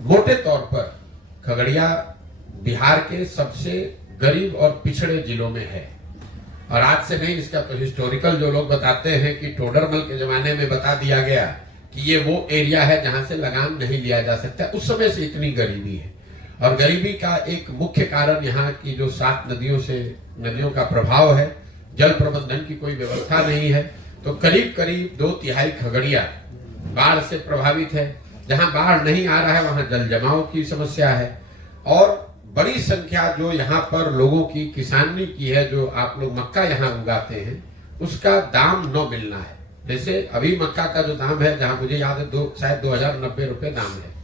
मोटे तौर पर खगड़िया बिहार के सबसे गरीब और पिछड़े जिलों में है। और आज से नहीं, इसका तो हिस्टोरिकल जो लोग बताते हैं कि टोडरमल के जमाने में बता दिया गया कि ये वो एरिया है जहां से लगान नहीं लिया जा सकता। उस समय से इतनी गरीबी है। और गरीबी का एक मुख्य कारण यहाँ की जो 7 नदियों का प्रभाव है, जल प्रबंधन की कोई व्यवस्था नहीं है। तो करीब करीब 2/3 खगड़िया बाढ़ से प्रभावित है। जहां बाढ़ नहीं आ रहा है वहां जल जमाव की समस्या है। और बड़ी संख्या जो यहाँ पर लोगों की किसानी की है, जो आप लोग मक्का यहाँ उगाते हैं, उसका दाम न मिलना है। जैसे अभी मक्का का जो दाम है, जहां मुझे याद है शायद 2090 रुपए दाम है।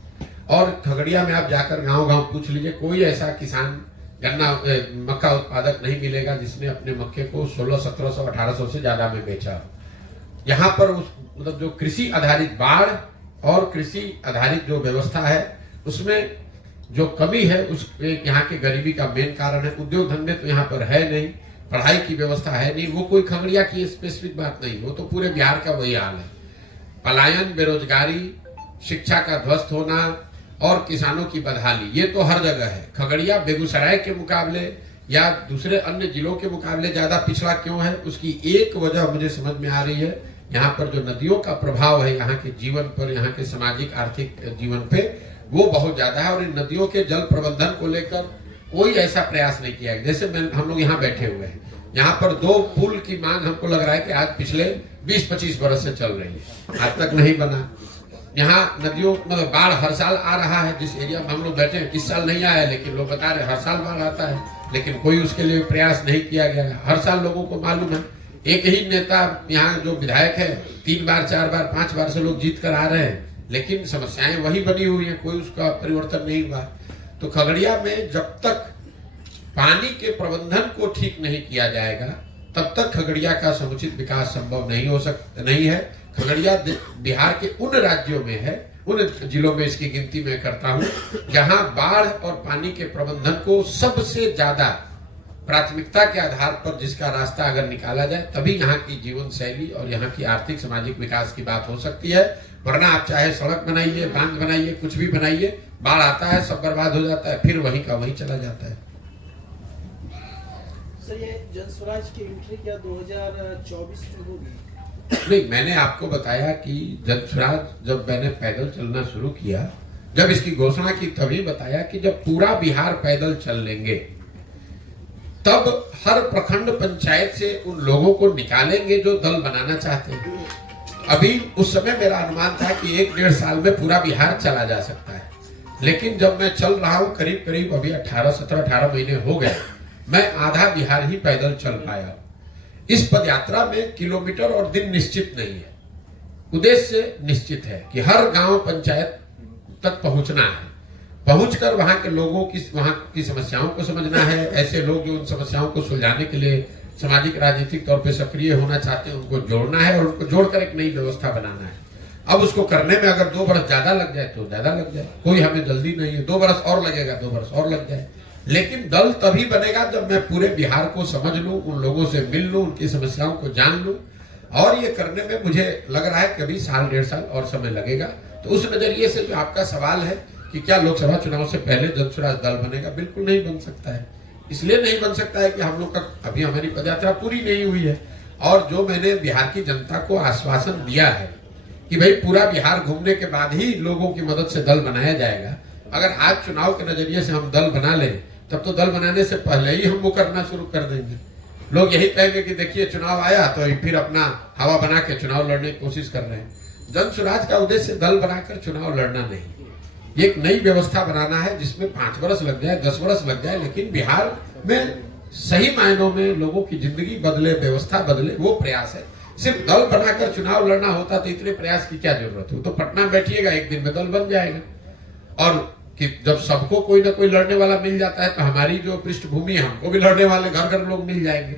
और खगड़िया में आप जाकर गांव-गांव पूछ लीजिए, कोई ऐसा किसान गन्ना मक्का उत्पादक नहीं मिलेगा जिसने अपने मक्के को 1600, 1700, 1800 से ज्यादा में बेचा। यहाँ पर मतलब जो कृषि आधारित बाढ़ और कृषि आधारित जो व्यवस्था है, उसमें जो कमी है, उस यहाँ की गरीबी का मेन कारण है। उद्योग धंधे तो यहाँ पर है नहीं, पढ़ाई की व्यवस्था है नहीं। वो कोई खगड़िया की स्पेसिफिक बात नहीं, वो तो पूरे बिहार का वही हाल है। पलायन, बेरोजगारी, शिक्षा का ध्वस्त होना और किसानों की बदहाली, ये तो हर जगह है। खगड़िया बेगूसराय के मुकाबले या दूसरे अन्य जिलों के मुकाबले ज्यादा पिछड़ा क्यों है, उसकी एक वजह मुझे समझ में आ रही है। यहाँ पर जो नदियों का प्रभाव है यहाँ के जीवन पर, यहाँ के सामाजिक आर्थिक जीवन पे, वो बहुत ज्यादा है। और इन नदियों के जल प्रबंधन को लेकर कोई ऐसा प्रयास नहीं किया गया। जैसे हम लोग यहाँ बैठे हुए हैं, यहाँ पर 2 पुल की मांग हमको लग रहा है कि आज पिछले 20-25 बरस से चल रही है, आज तक नहीं बना। यहाँ नदियों मतलब बाढ़ हर साल आ रहा है। जिस एरिया में हम लोग बैठे हैं, इस साल नहीं आया है, लेकिन लोग बता रहे हर साल बाढ़ आता है, लेकिन कोई उसके लिए प्रयास नहीं किया गया है। हर साल लोगों को मालूम है, एक ही नेता यहाँ जो विधायक है 3 बार 4 बार 5 बार से लोग जीत कर आ रहे हैं, लेकिन समस्याएं वही बनी हुई है, कोई उसका परिवर्तन नहीं हुआ। तो खगड़िया में जब तक पानी के प्रबंधन को ठीक नहीं किया जाएगा, तब तक खगड़िया का समुचित विकास संभव नहीं है। खगड़िया बिहार के उन राज्यों में है, उन जिलों में इसकी गिनती मैं करता हूं जहां बाढ़ और पानी के प्रबंधन को सबसे ज्यादा प्राथमिकता के आधार पर जिसका रास्ता अगर निकाला जाए, तभी यहाँ की जीवन शैली और यहाँ की आर्थिक सामाजिक विकास की बात हो सकती है। वरना आप चाहे सड़क बनाइए, बांध बनाइए, कुछ भी बनाइए, बाढ़ आता है, सब बर्बाद हो जाता है, फिर वहीं का वहीं चला जाता है। सर, ये जनस्वराज की एंट्री क्या 2024 में होगी? नहीं, मैंने आपको बताया कि जनस्वराज जब मैंने पैदल चलना शुरू किया, जब इसकी घोषणा की, तभी बताया कि जब पूरा बिहार पैदल चल लेंगे, तब हर प्रखंड पंचायत से उन लोगों को निकालेंगे जो दल बनाना चाहते हैं। अभी उस समय मेरा अनुमान था कि 1-1.5 साल में पूरा बिहार चला जा सकता है, लेकिन जब मैं चल रहा हूं करीब करीब अभी 18 महीने हो गए, मैं आधा बिहार ही पैदल चल पाया। इस पदयात्रा में किलोमीटर और दिन निश्चित नहीं है, उद्देश्य निश्चित है कि हर गांव पंचायत तक पहुंचना है, पहुंचकर वहां के लोगों की, वहां की समस्याओं को समझना है। ऐसे लोग जो उन समस्याओं को सुलझाने के लिए सामाजिक राजनीतिक तौर पे सक्रिय होना चाहते हैं, उनको जोड़ना है और उनको जोड़कर एक नई व्यवस्था बनाना है। अब उसको करने में अगर 2 बरस ज्यादा लग जाए तो ज्यादा लग जाए, कोई हमें जल्दी नहीं है। 2 बरस और लगेगा, 2 बरस और लग जाए, लेकिन दल तभी बनेगा जब मैं पूरे बिहार को समझ लूं, उन लोगों से मिल लूं, उनकी समस्याओं को जान लूं। और ये करने में मुझे लग रहा है कभी 1-1.5 साल और समय लगेगा। तो उस नजरिए से जो आपका सवाल है कि क्या लोकसभा चुनाव से पहले जनस्वराज दल बनेगा, बिल्कुल नहीं बन सकता है। इसलिए नहीं बन सकता है कि हम लोग का अभी हमारी पदयात्रा पूरी नहीं हुई है। और जो मैंने बिहार की जनता को आश्वासन दिया है कि भाई पूरा बिहार घूमने के बाद ही लोगों की मदद से दल बनाया जाएगा। अगर आज चुनाव के नजरिए से हम दल बना लें, तब तो दल बनाने से पहले ही हम वो करना शुरू कर देंगे। लोग यही कहेंगे कि देखिए चुनाव आया तो फिर अपना हवा बना के चुनाव लड़ने की कोशिश कर रहे हैं। जनस्वराज का उद्देश्य दल बनाकर चुनाव लड़ना नहीं, ये एक नई व्यवस्था बनाना है जिसमें 5 बरस लग जाए, 10 बरस लग जाए, लेकिन बिहार में सही मायनों में लोगों की जिंदगी बदले, व्यवस्था बदले, वो प्रयास है। सिर्फ दल बनाकर चुनाव लड़ना होता तो इतने प्रयास की क्या जरूरत है? तो पटना बैठिएगा, एक दिन में दल बन जाएगा। और कि जब सबको कोई ना कोई लड़ने वाला मिल जाता है, तो हमारी जो पृष्ठभूमि है, हमको भी लड़ने वाले घर घर लोग मिल जाएंगे।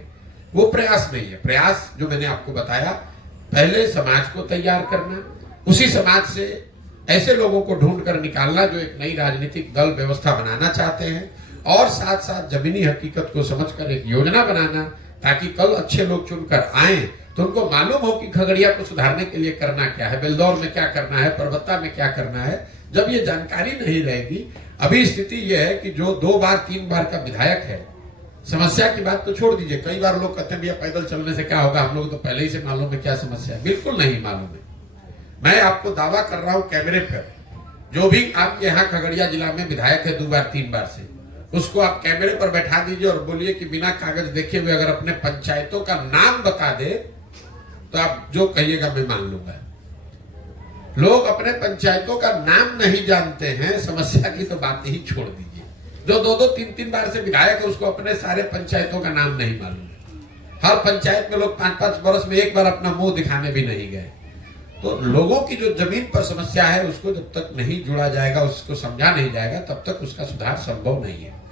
वो प्रयास नहीं है। प्रयास जो मैंने आपको बताया, पहले समाज को तैयार करना, उसी समाज से ऐसे लोगों को ढूंढ कर निकालना जो एक नई राजनीतिक दल व्यवस्था बनाना चाहते हैं, और साथ साथ जमीनी हकीकत को समझकर एक योजना बनाना, ताकि कल अच्छे लोग चुनकर आए तो उनको मालूम हो कि खगड़िया को सुधारने के लिए करना क्या है, बेलदौर में क्या करना है, परबत्ता में क्या करना है, जब ये जानकारी नहीं रहेगी, अभी स्थिति यह है कि जो 2 बार 3 बार का विधायक है, समस्या की बात तो छोड़ दीजिए। कई बार लोग कहते हैं भैया पैदल चलने से क्या होगा, हम लोग तो पहले ही से मालूम है क्या समस्या है। बिल्कुल नहीं मालूम है। मैं आपको दावा कर रहा हूं कैमरे पर, जो भी आपके यहाँ खगड़िया जिला में विधायक है 2 बार 3 बार से, उसको आप कैमरे पर बैठा दीजिए और बोलिए कि बिना कागज देखे हुए अगर अपने पंचायतों का नाम बता दे तो आप जो कहिएगा मैं मान लूंगा। लोग अपने पंचायतों का नाम नहीं जानते हैं, समस्या की तो बात ही छोड़ दीजिए। जो 2-2 3-3 बार से विधायक है उसको अपने सारे पंचायतों का नाम नहीं मालूम। हर पंचायत में लोग 5-5 वर्ष में एक बार अपना मुंह दिखाने भी नहीं गए। तो लोगों की जो जमीन पर समस्या है उसको जब तक नहीं जुड़ा जाएगा, उसको समझा नहीं जाएगा, तब तक उसका सुधार संभव नहीं है।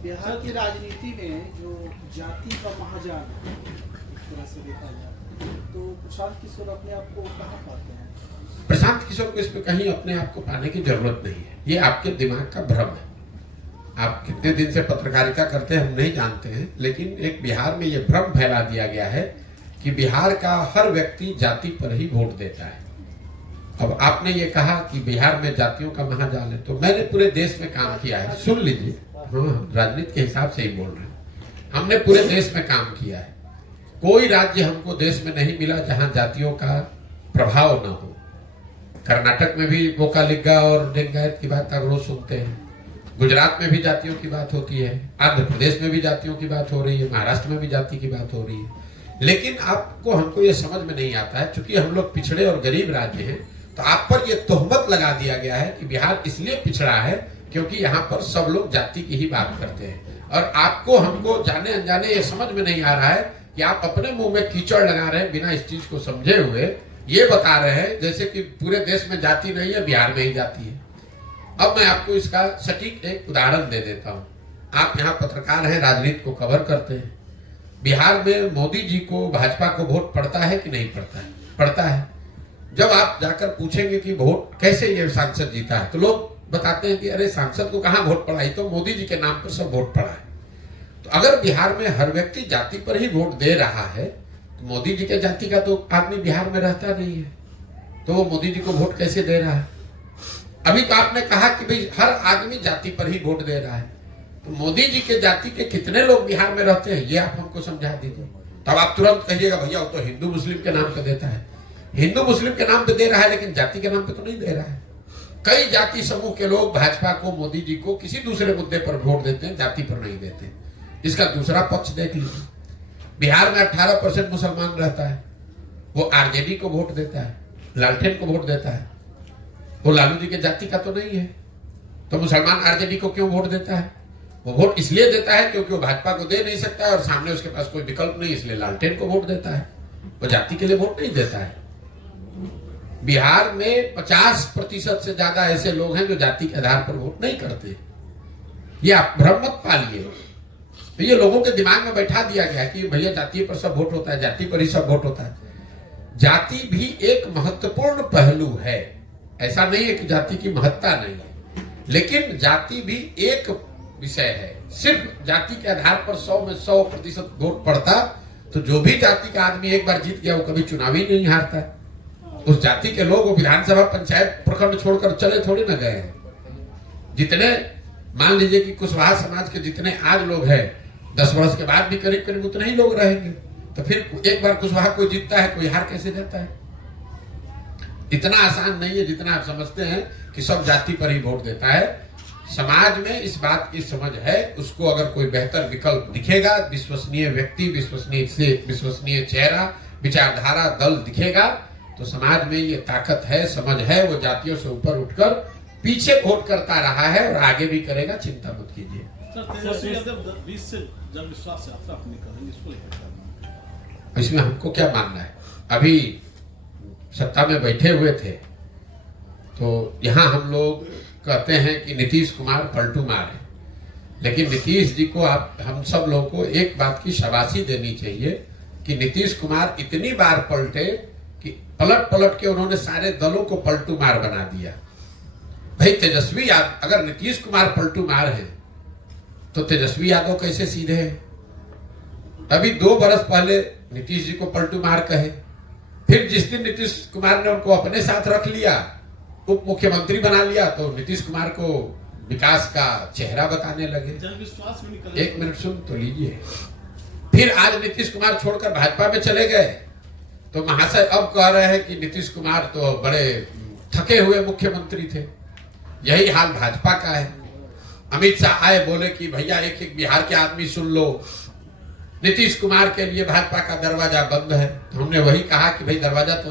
बिहार की राजनीति में जो जाति का महाजाल है, एक तरह से देखा जाए तो प्रशांत किशोर अपने आप को कहाँ पाते हैं? प्रशांत किशोर को इसमें कहीं अपने आप को पाने की जरूरत नहीं है। ये आपके दिमाग का भ्रम है। आप कितने दिन से पत्रकारिता करते हैं हम नहीं जानते हैं, लेकिन एक बिहार में ये भ्रम फैला दिया गया है कि बिहार का हर व्यक्ति जाति पर ही वोट देता है। अब आपने ये कहा कि बिहार में जातियों का महाजाल है, तो मैंने पूरे देश में काम किया है। सुन लीजिए, हाँ, राजनीति के हिसाब से ही बोल रहे हैं। हमने पूरे देश में काम किया है। कोई राज्य हमको देश में नहीं मिला जहां जातियों का प्रभाव न हो। कर्नाटक में भी वोकालिगा और लिंगायत की बात आप रोज सुनते हैं। गुजरात में भी जातियों की बात होती है, आंध्र प्रदेश में भी जातियों की बात हो रही है, महाराष्ट्र में भी जाति की बात हो रही है। लेकिन आपको हमको ये समझ में नहीं आता है, क्योंकि हम लोग पिछड़े और गरीब राज्य हैं, तो आप पर यह तोहमत लगा दिया गया है कि बिहार इसलिए पिछड़ा है क्योंकि यहाँ पर सब लोग जाति की ही बात करते हैं। और आपको हमको जाने अनजाने ये समझ में नहीं आ रहा है कि आप अपने मुंह में कीचड़ लगा रहे हैं, बिना इस चीज को समझे हुए ये बता रहे हैं जैसे कि पूरे देश में जाति नहीं है, बिहार में ही जाति है। अब मैं आपको इसका सटीक एक उदाहरण दे देता हूँ। आप यहाँ पत्रकार हैं, राजनीति को कवर करते हैं। बिहार में मोदी जी को, भाजपा को वोट पड़ता है कि नहीं पड़ता है? पड़ता है। जब आप जाकर पूछेंगे कि वोट कैसे ये सांसद जीता है, तो लोग बताते हैं कि अरे सांसद को कहाँ वोट पड़ा, तो मोदी जी के नाम पर सब वोट पड़ा है। तो अगर बिहार में हर व्यक्ति जाति पर ही वोट दे रहा है, तो मोदी जी के जाति का तो आदमी बिहार में रहता नहीं है, तो वो मोदी जी को वोट कैसे दे रहा है? अभी तो आपने कहा कि भाई हर आदमी जाति पर ही वोट दे रहा है, तो मोदी जी के जाति के कितने लोग बिहार में रहते हैं ये आप हमको समझा दीजिए। तब आप तुरंत कहिएगा भैया वो तो हिंदू मुस्लिम के नाम पे देता है। हिंदू मुस्लिम के नाम पे दे रहा है, लेकिन जाति के नाम पे तो नहीं दे रहा है। कई जाति समूह के लोग भाजपा को, मोदी जी को किसी दूसरे मुद्दे पर वोट देते हैं, जाति पर नहीं देते। इसका दूसरा पक्ष देख लीजिए। बिहार में 18% मुसलमान रहता है, वो आरजेडी को वोट देता है, लालटेन को वोट देता है। वो लालू जी के जाति का तो नहीं है, तो मुसलमान आरजेडी को क्यों वोट देता है? वो वोट इसलिए देता है क्योंकि वो भाजपा को दे नहीं सकता है और सामने उसके पास कोई विकल्प नहीं, इसलिए लालटेन को वोट देता है। वो जाति के लिए वोट नहीं देता है। बिहार में 50% से ज्यादा ऐसे लोग हैं जो जाति के आधार पर वोट नहीं करते। ये आप भ्रम मत पालिए। तो ये लोगों के दिमाग में बैठा दिया गया कि भैया जाति पर सब वोट होता है, जाति पर ही सब वोट होता है। जाति भी एक महत्वपूर्ण पहलू है, ऐसा नहीं है कि जाति की महत्ता नहीं है, लेकिन जाति भी एक विषय है। सिर्फ जाति के आधार पर 100 में 100% वोट पड़ता तो जो भी जाति का आदमी एक बार जीत गया वो कभी चुनाव ही नहीं हारता। उस जाति के लोग वो विधानसभा, पंचायत, प्रखंड छोड़कर चले थोड़ी ना गए। जितने मान लीजिए कि कुशवाहा समाज के जितने आज लोग हैं, 10 वर्ष के बाद भी करीब करीब उतने ही लोग रहेंगे। तो फिर एक बार कुशवाहा कोई जीतता है, कोई हार कैसे जाता है? इतना आसान नहीं है जितना आप समझते हैं कि सब जाति पर ही वोट देता है। समाज में इस बात की समझ है, उसको अगर कोई बेहतर विकल्प दिखेगा, विश्वसनीय व्यक्ति, विश्वसनीय चेहरा, विचारधारा, दल दिखेगा, तो समाज में ये ताकत है, समझ है, वो जातियों से ऊपर उठकर पीछे वोट करता रहा है और आगे भी करेगा। चिंता मत कीजिए। इसमें हमको क्या मानना है? अभी सत्ता में बैठे हुए थे तो यहाँ हम लोग कहते हैं कि नीतीश कुमार पलटू मार है, लेकिन नीतीश जी को हम सब लोगों को एक बात की शाबाशी देनी चाहिए कि नीतीश कुमार इतनी बार पलटे कि पलट पलट के उन्होंने सारे दलों को पलटू मार बना दिया। भाई तेजस्वी यादव, अगर नीतीश कुमार पलटू मार है तो तेजस्वी यादव कैसे सीधे हैं? अभी 2 बरस पहले नीतीश जी को पलटू मार कहे, फिर जिस दिन नीतीश कुमार ने उनको अपने साथ रख लिया उप मुख्यमंत्री बना लिया तो नीतीश कुमार को विकास का चेहरा बताने लगे। जन विश्वास में निकल, एक मिनट सुन तो लीजिए। फिर आज नीतीश कुमार छोड़कर भाजपा में चले गए तो महाशय अब कह रहे हैं कि नीतीश कुमार तो बड़े थके हुए मुख्यमंत्री थे। यही हाल भाजपा का है। अमित शाह आए, बोले कि भैया एक एक बिहार के आदमी सुन लो, नीतीश कुमार के लिए भाजपा का दरवाजा बंद है। तो हमने वही कहा कि भाई दरवाजा तो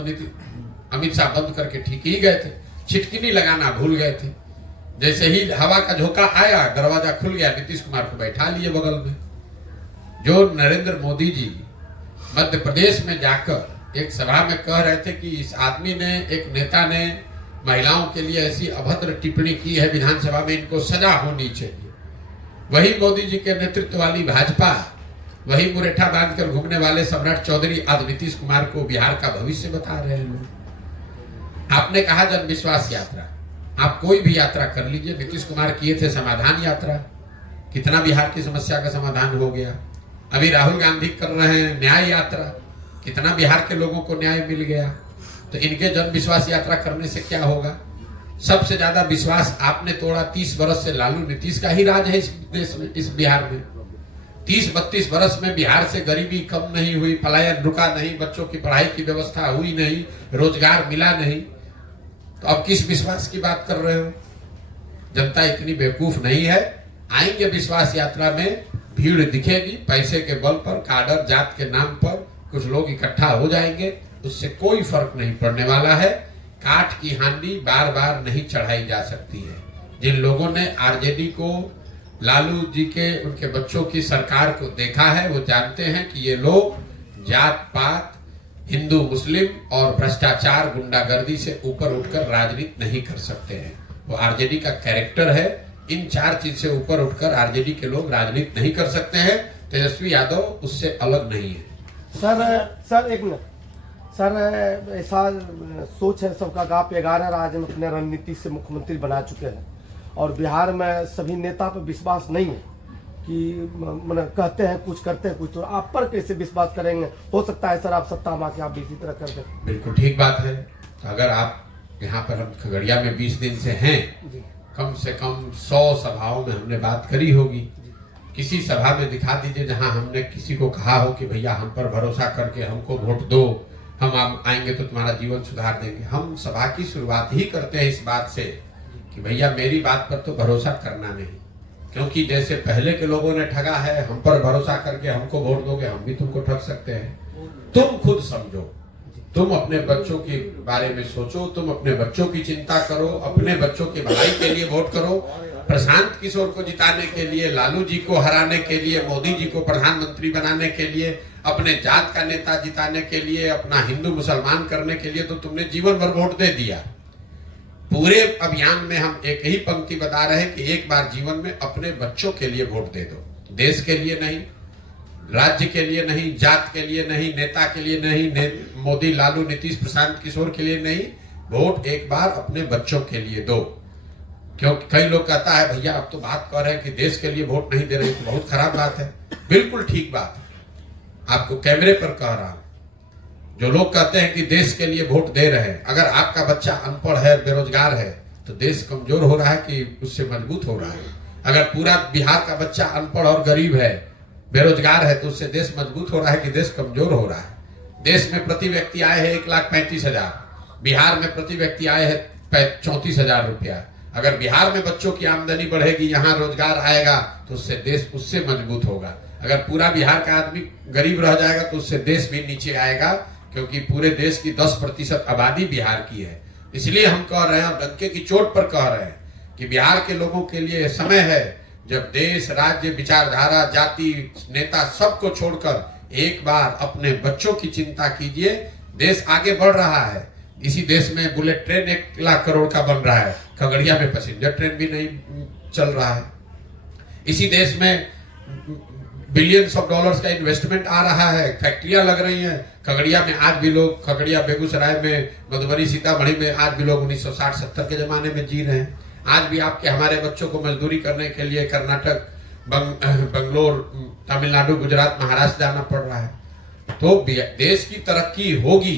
अमित शाह बंद करके ठीक ही गए थे, छिटकिनी लगाना भूल गए थे। जैसे ही हवा का झोंका आया दरवाजा खुल गया, नीतीश कुमार को बैठा लिए बगल में। जो नरेंद्र मोदी जी मध्य प्रदेश में जाकर एक सभा में कह रहे थे कि इस आदमी ने, एक नेता ने महिलाओं के लिए ऐसी अभद्र टिप्पणी की है विधानसभा में, इनको सजा होनी चाहिए। वही मोदी जी के नेतृत्व वाली भाजपा, वही मुरेठा बांधकर घूमने वाले सम्राट चौधरी आज नीतीश कुमार को बिहार का भविष्य बता रहे हैं लोग। आपने कहा जन विश्वास यात्रा, आप कोई भी यात्रा कर लीजिए। नीतीश कुमार किए थे समाधान यात्रा, कितना बिहार की समस्या का समाधान हो गया। अभी राहुल गांधी कर रहे हैं न्याय यात्रा, कितना बिहार के लोगों को न्याय मिल गया। तो इनके जन विश्वास यात्रा करने से क्या होगा? सबसे ज्यादा विश्वास आपने तोड़ा। 30 बरस से लालू नीतीश का ही राज है इस देश में, इस बिहार में। 30-32 बरस में बिहार से गरीबी कम नहीं हुई, पलायन रुका नहीं, बच्चों की पढ़ाई की व्यवस्था हुई नहीं, रोजगार मिला नहीं। तो अब किस विश्वास की बात कर रहे हो? जनता इतनी बेवकूफ नहीं है। आएंगे विश्वास यात्रा में, भीड़ दिखेगी, पैसे के बल पर, काडर जात के नाम पर कुछ लोग इकट्ठा हो जाएंगे, उससे कोई फर्क नहीं पड़ने वाला है। काठ की हांडी बार बार नहीं चढ़ाई जा सकती है। जिन लोगों ने आरजेडी को, लालू जी के, उनके बच्चों की सरकार को देखा है, वो जानते हैं कि ये लोग जात पात, हिंदू मुस्लिम और भ्रष्टाचार गुंडागर्दी से ऊपर उठकर राजनीति नहीं कर सकते हैं। वो आरजेडी का कैरेक्टर है। इन 4 चीज से ऊपर उठकर आरजेडी के लोग राजनीति नहीं कर सकते हैं। तेजस्वी यादव उससे अलग नहीं है। सर एक मिनट सर, ऐसा सोच है सबका कि आप 11 राज्य में अपने रणनीति से मुख्यमंत्री बना चुके हैं और बिहार में सभी नेता पर विश्वास नहीं है कि मतलब कहते हैं कुछ, करते हैं कुछ, तो आप पर कैसे विश्वास करेंगे? हो सकता है सर आप सत्ता में आके आप भी इसी तरह कर दें। बिल्कुल ठीक बात है। तो अगर आप यहाँ पर, हम खगड़िया में 20 दिन से हैं, कम से कम 100 सभाओं में हमने बात करी होगी। किसी सभा में दिखा दीजिए जहां हमने किसी को कहा हो कि भैया हम पर भरोसा करके हमको वोट दो, हम आएंगे तो तुम्हारा जीवन सुधार देंगे। हम सभा की शुरुआत ही करते हैं इस बात से कि भैया मेरी बात पर तो भरोसा करना नहीं, क्योंकि जैसे पहले के लोगों ने ठगा है, हम पर भरोसा करके हमको वोट दोगे, हम भी तुमको ठग सकते हैं। तुम खुद समझो, तुम अपने बच्चों के बारे में सोचो, तुम अपने बच्चों की चिंता करो, अपने बच्चों की भलाई के लिए वोट करो। प्रशांत किशोर को जिताने के लिए, लालू जी को हराने के लिए, मोदी जी को प्रधानमंत्री बनाने के लिए, अपने जात का नेता जिताने के लिए, अपना हिंदू मुसलमान करने के लिए तो तुमने जीवन भर वोट दे दिया। पूरे अभियान में हम एक ही पंक्ति बता रहे हैं कि एक बार जीवन में अपने बच्चों के लिए वोट दे दो। देश के लिए नहीं, राज्य के लिए नहीं, जात के लिए नहीं, नेता के लिए नहीं, मोदी, लालू, नीतीश, प्रशांत किशोर के लिए नहीं, वोट एक बार अपने बच्चों के लिए दो। क्योंकि कई लोग कहता है भैया अब तो बात कर रहे हैं कि देश के लिए वोट नहीं दे रहे, तो बहुत खराब बात है। बिल्कुल ठीक बात है, आपको कैमरे पर कह रहा हूं। जो लोग कहते हैं कि देश के लिए वोट दे रहे हैं, अगर आपका बच्चा अनपढ़ है, बेरोजगार है, तो देश कमजोर हो रहा है कि उससे मजबूत हो रहा है? अगर पूरा बिहार का बच्चा अनपढ़ और गरीब है, बेरोजगार है, तो उससे देश मजबूत हो रहा है कि देश कमजोर हो रहा है? देश में प्रति व्यक्ति आए हैं 1,35,000, बिहार में प्रति व्यक्ति आए हैं 34,000 रुपया। अगर बिहार में बच्चों की आमदनी बढ़ेगी, यहाँ रोजगार आएगा, तो उससे देश उससे मजबूत होगा। अगर पूरा बिहार का आदमी गरीब रह जाएगा तो उससे देश भी नीचे आएगा, क्योंकि पूरे देश की 10% आबादी बिहार की है। इसलिए हम कह रहे हैं, डंके की चोट पर कह रहे हैं कि बिहार के लोगों के लिए समय है जब देश, राज्य, विचारधारा, जाति, नेता सबको छोड़कर एक बार अपने बच्चों की चिंता कीजिए। देश आगे बढ़ रहा है। इसी देश में बुलेट ट्रेन 1 लाख करोड़ का बन रहा है, खगड़िया में पैसेंजर ट्रेन भी नहीं चल रहा है। इसी देश में बिलियंस ऑफ डॉलर्स का इन्वेस्टमेंट आ रहा है, फैक्ट्रियां लग रही हैं। खगड़िया में आज भी लोग, खगड़िया, बेगूसराय में, मधुबनी, सीतामढ़ी में आज भी लोग 1960-70 के जमाने में जी रहे हैं। आज भी आपके हमारे बच्चों को मजदूरी करने के लिए कर्नाटक, बंगलोर, तमिलनाडु, गुजरात, महाराष्ट्र जाना पड़ रहा है। तो देश की तरक्की होगी,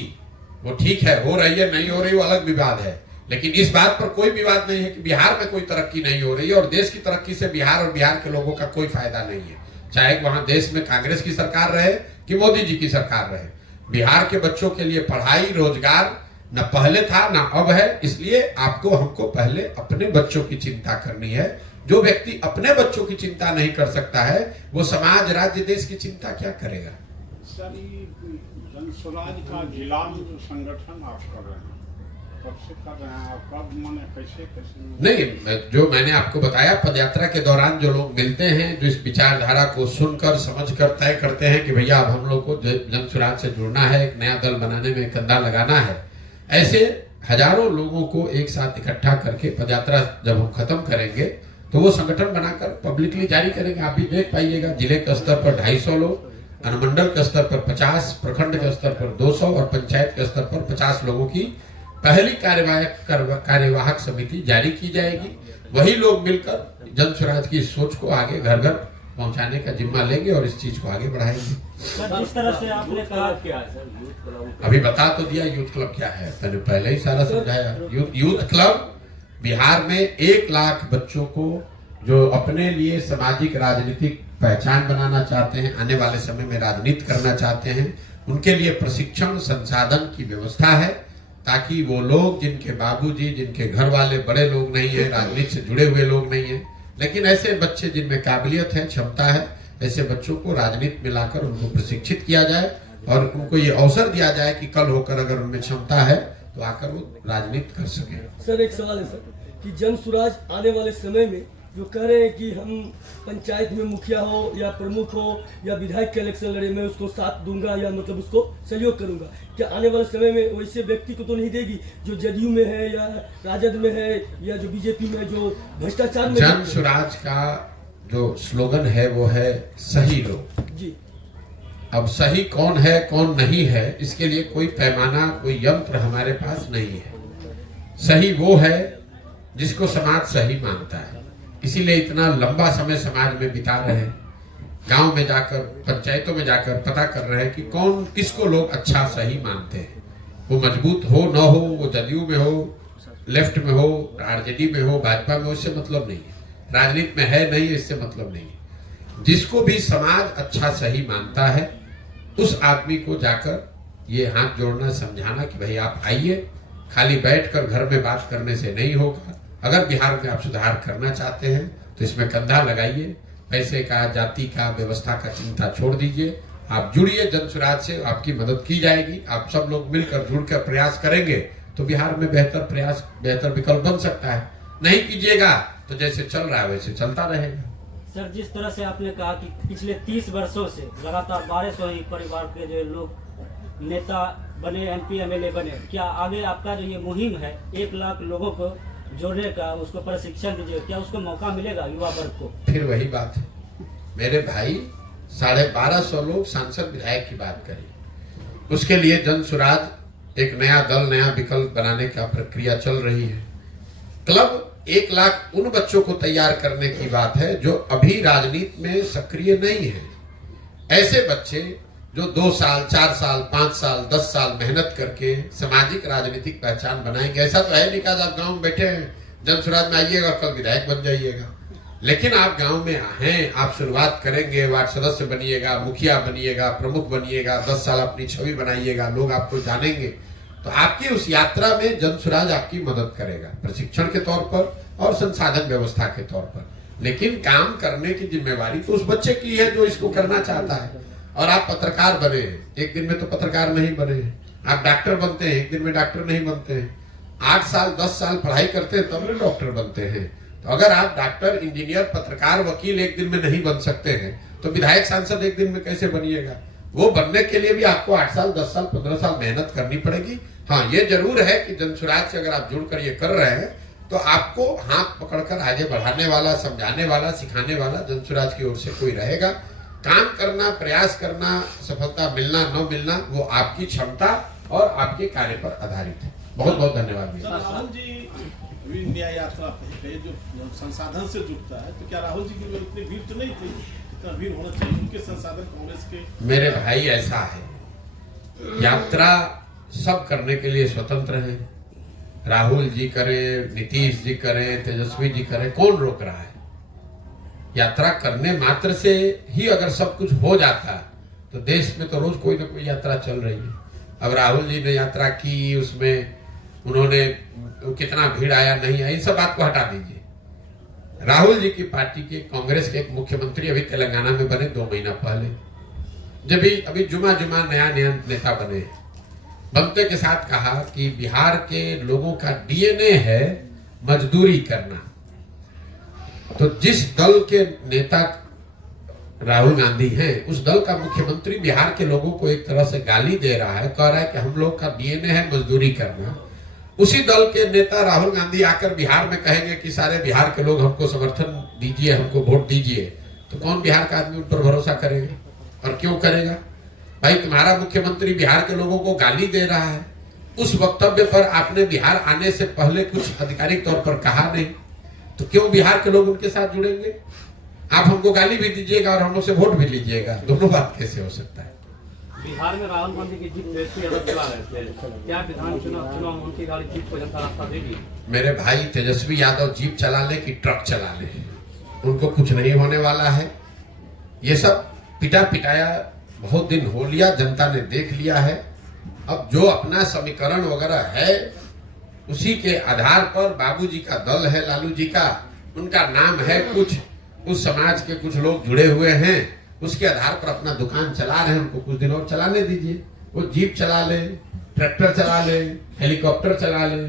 वो ठीक है, हो रही है, नहीं हो रही वो अलग विवाद है, लेकिन इस बात पर कोई विवाद नहीं है कि बिहार में कोई तरक्की नहीं हो रही है और देश की तरक्की से बिहार और बिहार के लोगों का कोई फायदा नहीं है। चाहे वहां देश में कांग्रेस की सरकार रहे कि मोदी जी की सरकार रहे, बिहार के बच्चों के लिए पढ़ाई रोजगार न पहले था न अब है। इसलिए आपको हमको पहले अपने बच्चों की चिंता करनी है। जो व्यक्ति अपने बच्चों की चिंता नहीं कर सकता है वो समाज राज्य देश की चिंता क्या करेगा। सर, ये जन स्वराज का जिला में जो संगठन आप कर रहे हैं, कब से कर रहे हैं और कब, माने कैसे नहीं, जो मैंने आपको बताया, पदयात्रा के दौरान जो लोग मिलते हैं, जो इस विचारधारा को सुनकर समझकर तय करते हैं कि भैया अब हम लोग को जन स्वराज से जुड़ना है, एक नया दल बनाने में कंधा लगाना है, ऐसे हजारों लोगों को एक साथ इकट्ठा करके पदयात्रा जब हम खत्म करेंगे तो वो संगठन बनाकर पब्लिकली जारी करेंगे। आप भी देख पाइएगा, जिले के स्तर पर 250 लोग, अनुमंडल के स्तर पर 50, प्रखंड के स्तर पर 200 और पंचायत के स्तर पर 50 लोगों की पहली कार्यवाहक समिति जारी की जाएगी। वही लोग मिलकर जन स्वराज की सोच को आगे घर घर पहुंचाने का जिम्मा लेंगे और इस चीज को आगे बढ़ाएंगे। सर, जिस तरह से आपने कहा क्या है सर, अभी बता तो दिया यूथ क्लब क्या है, मैंने पहले ही सारा समझाया। यूथ क्लब बिहार में 1 लाख बच्चों को जो अपने लिए सामाजिक राजनीतिक पहचान बनाना चाहते हैं, आने वाले समय में राजनीति करना चाहते हैं, उनके लिए प्रशिक्षण संसाधन की व्यवस्था है, ताकि वो लोग जिनके बाबूजी, जिनके घर वाले बड़े लोग नहीं है, राजनीति से जुड़े हुए लोग नहीं है, लेकिन ऐसे बच्चे जिनमें काबिलियत है, क्षमता है, ऐसे बच्चों को राजनीति में लाकर उनको प्रशिक्षित किया जाए और उनको ये अवसर दिया जाए कि कल होकर अगर उनमें क्षमता है तो आकर वो राजनीति कर सके। सर, एक सवाल है सर कि जन स्वराज आने वाले समय में जो कह रहे हैं कि हम पंचायत में मुखिया हो या प्रमुख हो या विधायक के इलेक्शन लड़े, मैं उसको साथ दूंगा या मतलब उसको सहयोग करूंगा, क्या आने वाले समय में वैसे व्यक्ति को तो नहीं देगी जो जदयू में है या राजद में है या जो बीजेपी में जो भ्रष्टाचार में। जन स्वराज का जो स्लोगन है वो है सही लोग जी। अब सही कौन है कौन नहीं है, इसके लिए कोई पैमाना, कोई यंत्र हमारे पास नहीं है। सही वो है जिसको समाज सही मानता है। इसीलिए इतना लंबा समय समाज में बिता रहे हैं, गांव में जाकर, पंचायतों में जाकर पता कर रहे हैं कि कौन किसको लोग अच्छा सही मानते हैं। वो मजबूत हो न हो, वो जदयू में हो, लेफ्ट में हो, आरजेडी में हो, भाजपा में हो, इससे मतलब नहीं है। राजनीति में है नहीं, इससे मतलब नहीं है। जिसको भी समाज अच्छा सही मानता है उस आदमी को जाकर ये हाथ जोड़ना, समझाना कि भाई आप आइए, खाली बैठकर घर में बात करने से नहीं होगा। अगर बिहार में आप सुधार करना चाहते हैं तो इसमें कंधा लगाइए, पैसे का, जाति का, व्यवस्था का चिंता छोड़ दीजिए, आप जुड़िए जन स्वराज से, आपकी मदद की जाएगी। आप सब लोग मिलकर जुड़कर प्रयास करेंगे तो बिहार में बेहतर विकल्प बन सकता है। नहीं कीजिएगा तो जैसे चल रहा है वैसे चलता रहेगा। सर, जिस तरह से आपने कहा कि पिछले 30 वर्षों से लगातार 1200 ही परिवार के जो लोग नेता बने, MP MLA बने, क्या आगे आपका जो ये मुहिम है 1 लाख लोगों को जोड़ने का, उसको प्रशिक्षण दीजिए, क्या उसको मौका मिलेगा युवा वर्ग को? फिर वही बात है मेरे भाई, 1250 लोग सांसद विधायक की बात करें, उसके लिए जन स्वराज एक नया दल, नया विकल्प बनाने का प्रक्रिया चल रही है। क्लब 1 लाख उन बच्चों को तैयार करने की बात है जो अभी राजनीति में सक्रिय नहीं है। ऐसे बच्चे जो 2 साल, 4 साल, 5 साल, 10 साल मेहनत करके सामाजिक राजनीतिक पहचान बनाएंगे। ऐसा तो है नहीं कि आप गांव में बैठे हैं, जन स्वराज में आइएगा कल विधायक बन जाइएगा। लेकिन आप गांव में हैं, आप शुरुआत करेंगे, वार्ड सदस्य बनिएगा, मुखिया बनिएगा, प्रमुख बनिएगा, 10 साल अपनी छवि बनाइएगा, लोग आपको जानेंगे, तो आपकी उस यात्रा में जन स्वराज आपकी मदद करेगा, प्रशिक्षण के तौर पर और संसाधन व्यवस्था के तौर पर। लेकिन काम करने की जिम्मेवारी तो उस बच्चे की है जो इसको करना चाहता है। और आप पत्रकार बने हैं, एक दिन में तो पत्रकार नहीं बने हैं। आप डॉक्टर बनते हैं, एक दिन में डॉक्टर नहीं बनते हैं। 8 साल 10 साल पढ़ाई करते हैं तब डॉक्टर बनते हैं। तो अगर आप डॉक्टर, इंजीनियर, पत्रकार, वकील एक दिन में नहीं बन सकते हैं तो विधायक, सांसद एक दिन में कैसे बनिएगा? वो बनने के लिए भी आपको 8 साल 10 साल 15 साल मेहनत करनी पड़ेगी। हाँ, ये जरूर है कि जन स्वराज से अगर आप जुड़कर ये कर रहे हैं तो आपको हाथ पकड़कर आगे बढ़ाने वाला, समझाने वाला, सिखाने वाला जन स्वराज की ओर से कोई रहेगा। काम करना, प्रयास करना, सफलता मिलना न मिलना वो आपकी क्षमता और आपके कार्य पर आधारित है। बहुत बहुत धन्यवाद। राहुल जी न्याय यात्रा पे जो संसाधन से जुड़ता है, तो क्या राहुल जी की उतनी भीड़ तो नहीं थी जितना भीड़ होना चाहिए? उनके संसाधन कांग्रेस के। मेरे भाई, ऐसा है, यात्रा सब करने के लिए स्वतंत्र है। राहुल जी करे, नीतीश जी करे, तेजस्वी जी करे, कौन रोक रहा है? यात्रा करने मात्र से ही अगर सब कुछ हो जाता तो देश में तो रोज कोई ना कोई यात्रा चल रही है। अब राहुल जी ने यात्रा की, उसमें उन्होंने कितना भीड़ आया नहीं आया, इन सब बात को हटा दीजिए। राहुल जी की पार्टी के कांग्रेस के एक मुख्यमंत्री अभी तेलंगाना में बने 2 महीना पहले, जब भी अभी जुमा नया नेता बने, बनते के साथ कहा कि बिहार के लोगों का डीएनए है मजदूरी करना। तो जिस दल के नेता राहुल गांधी हैं, उस दल का मुख्यमंत्री बिहार के लोगों को एक तरह से गाली दे रहा है, कह रहा है कि हम लोग का डीएनए है मजदूरी करना। उसी दल के नेता राहुल गांधी आकर बिहार में कहेंगे कि सारे बिहार के लोग हमको समर्थन दीजिए, हमको वोट दीजिए, तो कौन बिहार का आदमी उन पर भरोसा करेगा? और क्यों करेगा? भाई, तुम्हारा मुख्यमंत्री बिहार के लोगों को गाली दे रहा है, उस वक्तव्य पर आपने बिहार आने से पहले कुछ आधिकारिक तौर पर कहा नहीं, तो क्यों बिहार के लोग उनके साथ जुड़ेंगे? आप हमको गाली भी दीजिएगा और हम लोग से वोट भी लीजिएगा, दोनों बात कैसे हो सकता है? बिहार में राहुल गांधी की जीत तेजस्वी यादव चला रहे थे, क्या विधान चुनाव उनकी गाड़ी जीत को जनता रास्ता देगी? मेरे भाई, तेजस्वी यादव जीप चला ले कि ट्रक चला ले, उनको कुछ नहीं होने वाला है। ये सब पिटा पिटाया बहुत दिन हो लिया, जनता ने देख लिया है। अब जो अपना समीकरण वगैरह है उसी के आधार पर बाबूजी का दल है, लालू जी का, उनका नाम है कुछ, उस समाज के कुछ लोग जुड़े हुए हैं, उसके आधार पर अपना दुकान चला रहे हैं, उनको कुछ दिन और चलाने दीजिए। वो जीप चला ले, ट्रैक्टर चला ले, हेलीकॉप्टर चला ले,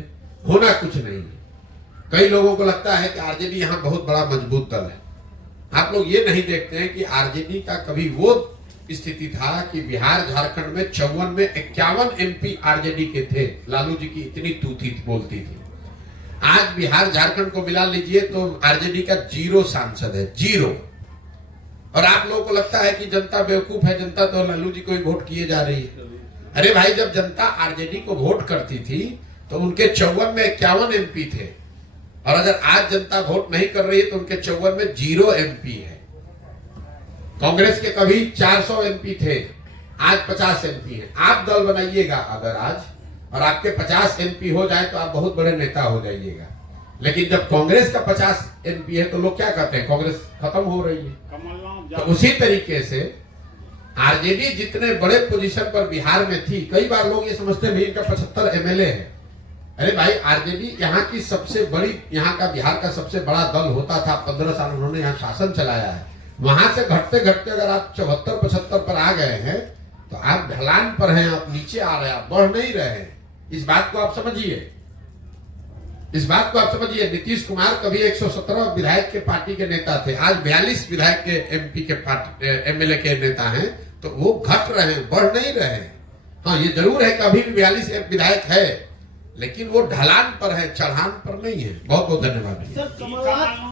होना कुछ नहीं है। कई लोगों को लगता है कि आरजेडी यहाँ बहुत बड़ा मजबूत दल है। आप लोग ये नहीं देखते हैं कि आरजेडी का कभी वो स्थिति था कि बिहार झारखंड में 54 में 51 एमपी आरजेडी के थे, लालू जी की इतनी तूती बोलती थी। आज बिहार झारखंड को मिला लीजिए तो आरजेडी का 0 सांसद है, 0। और आप लोगों को लगता है कि जनता बेवकूफ है, जनता तो लालू जी को ही वोट किए जा रही है। अरे भाई, जब जनता आरजेडी को वोट करती थी तो उनके 54 में 51 एमपी थे, और अगर आज जनता वोट नहीं कर रही है तो उनके 54 में 0 एमपी है। कांग्रेस के कभी 400 एमपी थे, आज 50 एमपी है। आप दल बनाइएगा अगर आज, और आपके 50 एमपी हो जाए तो आप बहुत बड़े नेता हो जाइएगा। लेकिन जब कांग्रेस का 50 एमपी है तो लोग क्या कहते हैं? कांग्रेस खत्म हो रही है। तो उसी तरीके से आरजेडी जितने बड़े पोजीशन पर बिहार में थी, कई बार लोग ये समझते हैं इनका 75 एमएलए है। अरे भाई, आरजेडी यहाँ की सबसे बड़ी, यहाँ का बिहार का सबसे बड़ा दल होता था। 15 साल उन्होंने यहाँ शासन चलाया है। वहां से घटते घटते अगर आप 74-75 पर आ गए हैं तो आप ढलान पर हैं, आप नीचे आ रहे हैं, आप बढ़ नहीं रहे हैं। इस बात को आप समझिए, इस बात को आप समझिए। नीतीश कुमार कभी 117 विधायक के पार्टी के नेता थे, आज 42 विधायक के एमपी के एमएलए के नेता हैं, तो वो घट रहे हैं, बढ़ नहीं रहे हैं। हाँ, ये जरूर है कि अभी भी 42 विधायक है, लेकिन वो ढलान पर है, चढ़ान पर नहीं है। बहुत बहुत धन्यवाद। सर, कमलनाथ